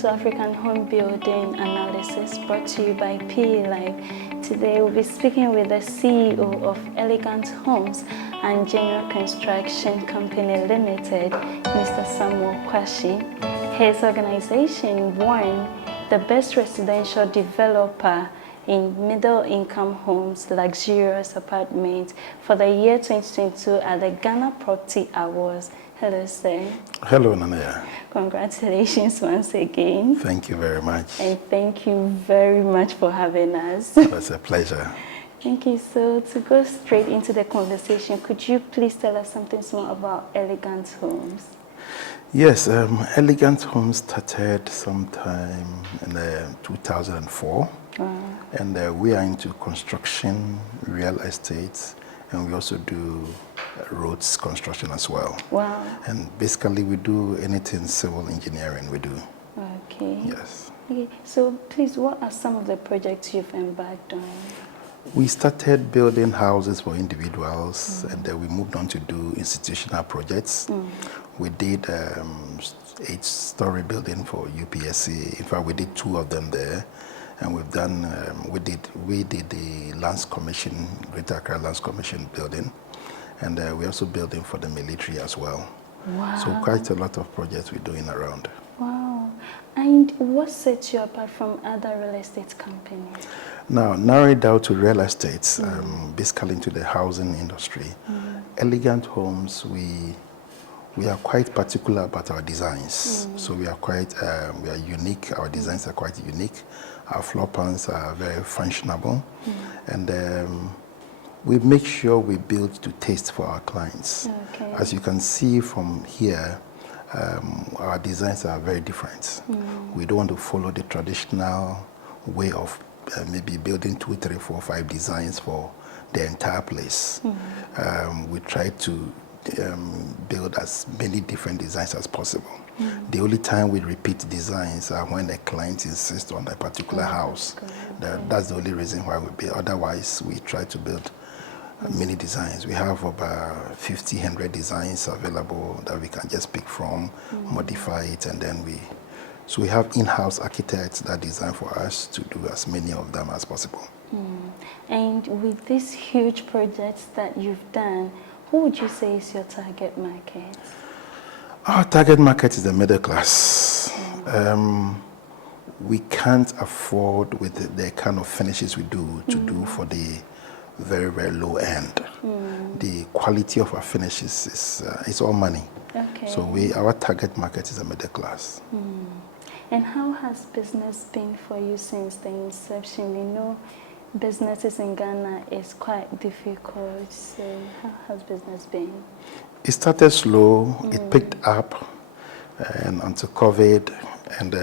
to African Home Building Analysis, brought to you by PE Live. Today we'll be speaking with the CEO of Elegant Homes and General Construction Company Limited, Mr. Samuel Kwashi. His organization won the Best Residential Developer in Middle-Income Homes, Luxurious Apartments for the year 2022 at the Ghana Property Awards. Hello, sir. Hello, Nanaya. Congratulations once again. Thank you very much. And thank you very much for having us. It's a pleasure. Thank you. So to go straight into the conversation, could you please tell us something more about Elegant Homes? Yes, Elegant Homes started sometime in 2004. Wow. And we are into construction, real estate, and we also do roads construction as well. Wow. And basically we do anything civil engineering we do. Okay. Yes. Okay. So please, what are some of the projects you've embarked on? We started building houses for individuals, and then we moved on to do institutional projects. We did 8-story building for UPSC. In fact, we did 2 of them there. And we've done, we did the Lands Commission, Greater Accra Lands Commission building. And we're also building for the military as well. Wow. So quite a lot of projects we're doing around. Wow. And what sets you apart from other real estate companies? Now, narrowed down to real estate, basically into the housing industry. Elegant Homes, we are quite particular about our designs. So we are quite, we are unique. Our designs are quite unique. Our floor plans are very functionable. And we make sure we build to taste for our clients. Okay. As you can see from here, our designs are very different. We don't want to follow the traditional way of maybe building 2, 3, 4, 5 designs for the entire place. We try to build as many different designs as possible. The only time we repeat designs are when the client insists on a particular house. That's the only reason why we build. Otherwise, we try to build many designs. We have about 100 designs available that we can just pick from, modify it, and then so we have in-house architects that design for us to do as many of them as possible. And with these huge projects that you've done, who would you say is your target market? Our target market is the middle class. We can't afford with the kind of finishes we do to do for the very, very low end. The quality of our finishes is it's all money. Okay. So our target market is the middle class. And how has business been for you since the inception? We know businesses in Ghana is quite difficult. So how has business been? It started slow. It picked up, and until COVID, and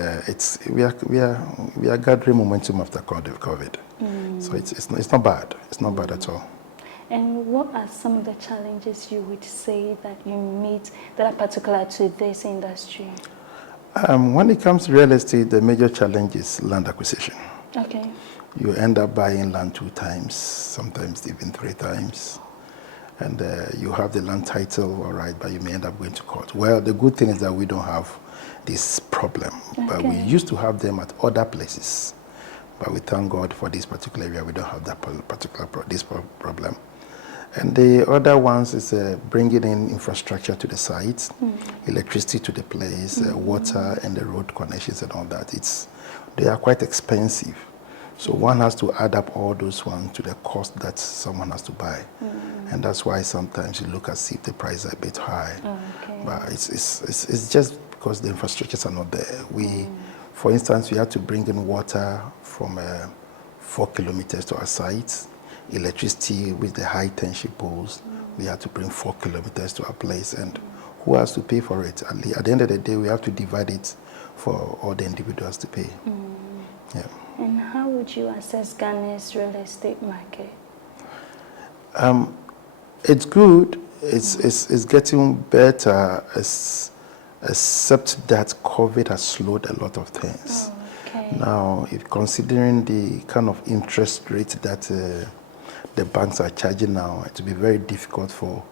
we are gathering momentum after COVID. So it's not bad. It's not bad at all. And what are some of the challenges you would say that you meet that are particular to this industry? When it comes to real estate, the major challenge is land acquisition. Okay. You end up buying land 2 times, sometimes even 3 times. And you have the land title, all right, but you may end up going to court. Well, the good thing is that we don't have this problem. Okay. But we used to have them at other places. But we thank God for this particular area, we don't have that particular problem. And the other ones is bringing in infrastructure to the site, electricity to the place, water and the road connections and all that. They are quite expensive. So one has to add up all those ones to the cost that someone has to buy. And that's why sometimes you look as if the price is a bit high. Okay. But it's just because the infrastructures are not there. For instance, we had to bring in water from 4 kilometers to our site. Electricity with the high tension poles, we had to bring 4 kilometers to our place. And who has to pay for it? At the end of the day, we have to divide it for all the individuals to pay. Yeah. And how would you assess Ghana's real estate market? It's good. It's getting better, except that COVID has slowed a lot of things. Okay. Now, if considering the kind of interest rate that the banks are charging now, it will be very difficult for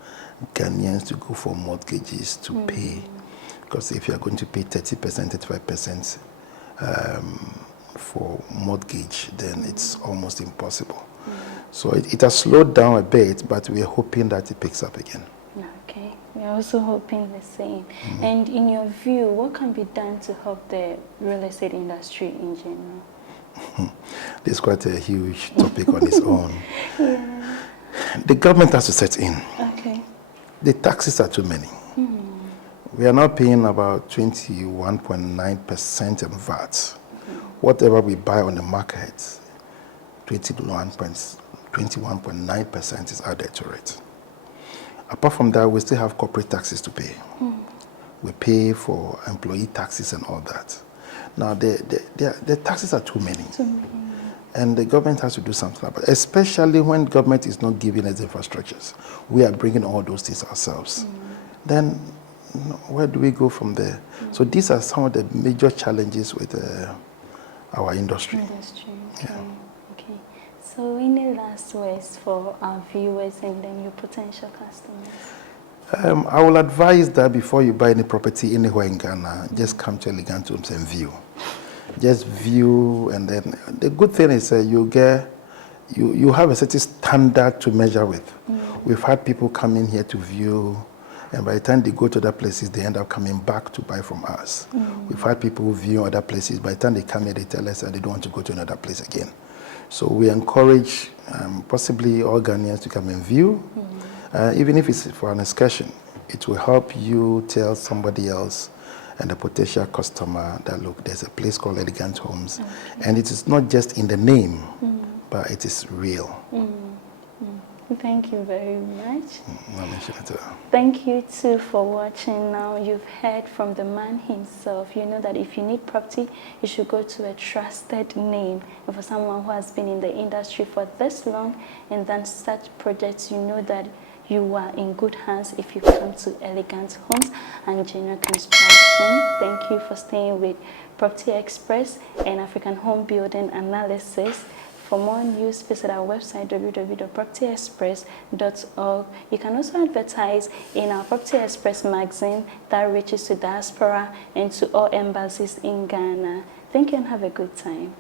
Ghanaians to go for mortgages to pay. Because if you are going to pay 30%, 35%, for mortgage, then it's almost impossible. So it has slowed down a bit, but we're hoping that it picks up again. Okay, we're also hoping the same. And in your view, what can be done to help the real estate industry in general? This is quite a huge topic on its own. Yeah. The government has to set in. Okay. The taxes are too many. We are now paying about 21.9% in VAT. Whatever we buy on the market, 21.9% is added to it. Apart from that, we still have corporate taxes to pay. We pay for employee taxes and all that. Now, the taxes are too many. And the government has to do something about it, especially when government is not giving us infrastructures. We are bringing all those things ourselves. Then, where do we go from there? So these are some of the major challenges with our industry. Okay. Okay. So any last words for our viewers and then your potential customers? I will advise that before you buy any property anywhere in Ghana, just come to Elegant Homes and view. Just view, and then the good thing is you have a certain standard to measure with. We've had people come in here to view, and by the time they go to other places, they end up coming back to buy from us. We've had people view other places. By the time they come here, they tell us that they don't want to go to another place again. So we encourage possibly all Ghanaians to come and view, even if it's for an excursion. It will help you tell somebody else and a potential customer that, look, there's a place called Elegant Homes. And it is not just in the name, but it is real. Thank you very much. Thank you too for watching. Now you've heard from the man himself. You know that if you need property, you should go to a trusted name. And for someone who has been in the industry for this long and done such projects, you know that you are in good hands if you come to Elegant Homes and General Construction. Thank you for staying with Property Express and African Home Building Analysis. For more news, visit our website www.propertyexpress.org. You can also advertise in our Property Express magazine that reaches to diaspora and to all embassies in Ghana. Thank you and have a good time.